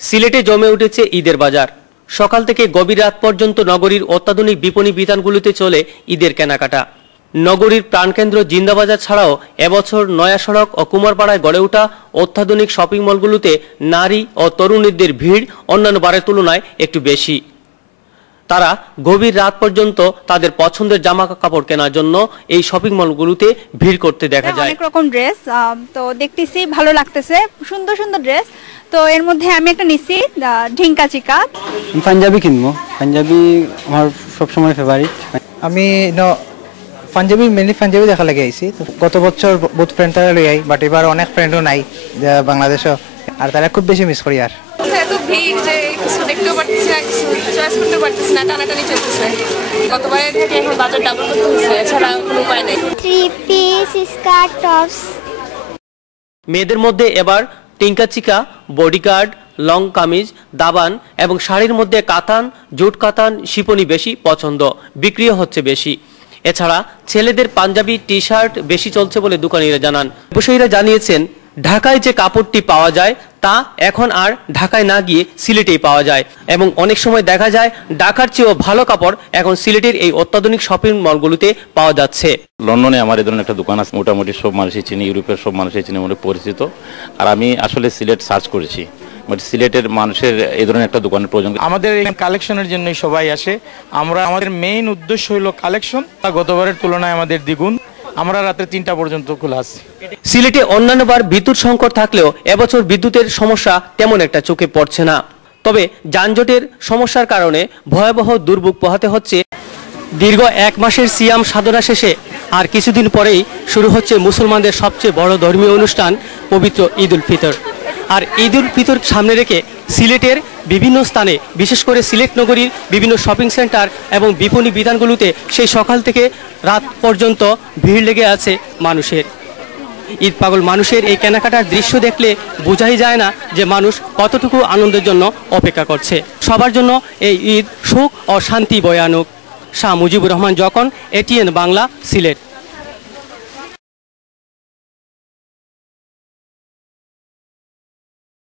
সিলেটে জমে উঠেছে ঈদের বাজার। সকাল থেকে গভীর রাত পর্যন্ত নগরীর অত্যাধুনিক বিপণী বিতানগুলোতে চলে ঈদের কেনাকাটা। নগরীর প্রাণকেন্দ্র জিন্দাবাজার ছাড়াও এবছর নয়া সড়ক ও কুমারপাড়ায় গড়ে ওঠা অত্যাধুনিক শপিং মলগুলোতে নারী ও তরুণীদের ভিড় অন্যান্য বারের তুলনায় একটু বেশি। তারা গভীর রাত পর্যন্ত তাদের পছন্দের জামা কাপড় কেনার জন্য এই শপিং মলগুলোতে ভিড় করতে দেখা যায়। অনেক রকম ড্রেস তো দেখতেছি, ভালো লাগতেছে, সুন্দর সুন্দর ড্রেস। তো এর মধ্যে আমি একটা নিছি ঢিঙ্কা চিকা। পাঞ্জাবি কিনবো, পাঞ্জাবি আমার সবসময় ফেভারিট। আমি পাঞ্জাবি মেনলি পাঞ্জাবি দেখা লাগে আইছি। গত বছর বহুত ফ্রেন্ড তারা লই আই, বাট এবার অনেক ফ্রেন্ডও নাই বাংলাদেশও, আর তারা খুব বেশি মিস করি। আর এত ভিড় যে কিছু দেখতেও পারতেছি না, কিছু চয়েস করতে পারতেছি না, টানাটানি চলতেছে। গতবারের থেকে এখন বাজার ডাবল করতে হচ্ছে, এছাড়া কোনো উপায় নেই। Three piece, skirt, tops. মেয়েদের মধ্যে এবার টিঙ্কা চিকা, বডিগার্ড, লং কামিজ, দাবান এবং শাড়ির মধ্যে কাতান, জুট কাতান, শিপনি বেশি পছন্দ, বিক্রিও হচ্ছে বেশি। এছাড়া ছেলেদের পাঞ্জাবি, টি শার্ট বেশি চলছে বলে দোকানিরা জানান। ব্যবসায়ীরা জানিয়েছেন, ঢাকায় যে কাপড়টি পাওয়া যায় তা এখন আর ঢাকায় না গিয়ে সিলেটেই পাওয়া যায় এবং অনেক সময় দেখা যায় ঢাকার চেয়েও ভালো কাপড় এখন সিলেটের এই অত্যাধুনিক শপিং মলগুলোতে পাওয়া যাচ্ছে। লন্ডনে আমার এই ধরনের একটা দোকান আছে, মোটামুটি সব মানুষই চিনি, ইউরোপের সব মানুষই চিনি, মনে পরিচিত। আর আমি আসলে সিলেট সার্চ করেছি, বাট সিলেটের মানুষের এই ধরনের একটা দোকানের প্রয়োজন। আমাদের এই কালেকশনের জন্যই সবাই আসে। আমাদের মেইন উদ্দেশ্য হলো কালেকশন। গতবারের তুলনায় আমাদের দ্বিগুণ। আমরা রাতে 3টা পর্যন্ত খোলা আছি। সিলেটে অন্যান্যবার বিদ্যুৎ সংকট থাকলেও এবছর বিদ্যুতের সমস্যা তেমন একটা চোখে পড়ছে না। তবে যানজটের সমস্যার কারণে ভয়াবহ দুর্ভোগ পোহাতে হচ্ছে। দীর্ঘ 1 মাসের সিয়াম সাধনা শেষে আর কিছুদিন পরেই শুরু হচ্ছে মুসলমানদের সবচেয়ে বড় ধর্মীয় অনুষ্ঠান পবিত্র ঈদ উল ফিতর। আর ঈদ উল ফিতর সামনে রেখে সিলেটের বিভিন্ন স্থানে, বিশেষ করে সিলেট নগরীর বিভিন্ন শপিং সেন্টার এবং বিপণী বিতানগুলোতে সেই সকাল থেকে রাত পর্যন্ত ভিড় লেগে আছে মানুষের। ঈদ পাগল মানুষের এই কেনাকাটার দৃশ্য দেখলে বোঝাই যায় না যে মানুষ কতটুকু আনন্দের জন্য অপেক্ষা করছে। সবার জন্য এই ঈদ সুখ ও শান্তি বয়ে আনুক। শাহ মুজিবুর রহমান যখন, ATN বাংলা, সিলেট।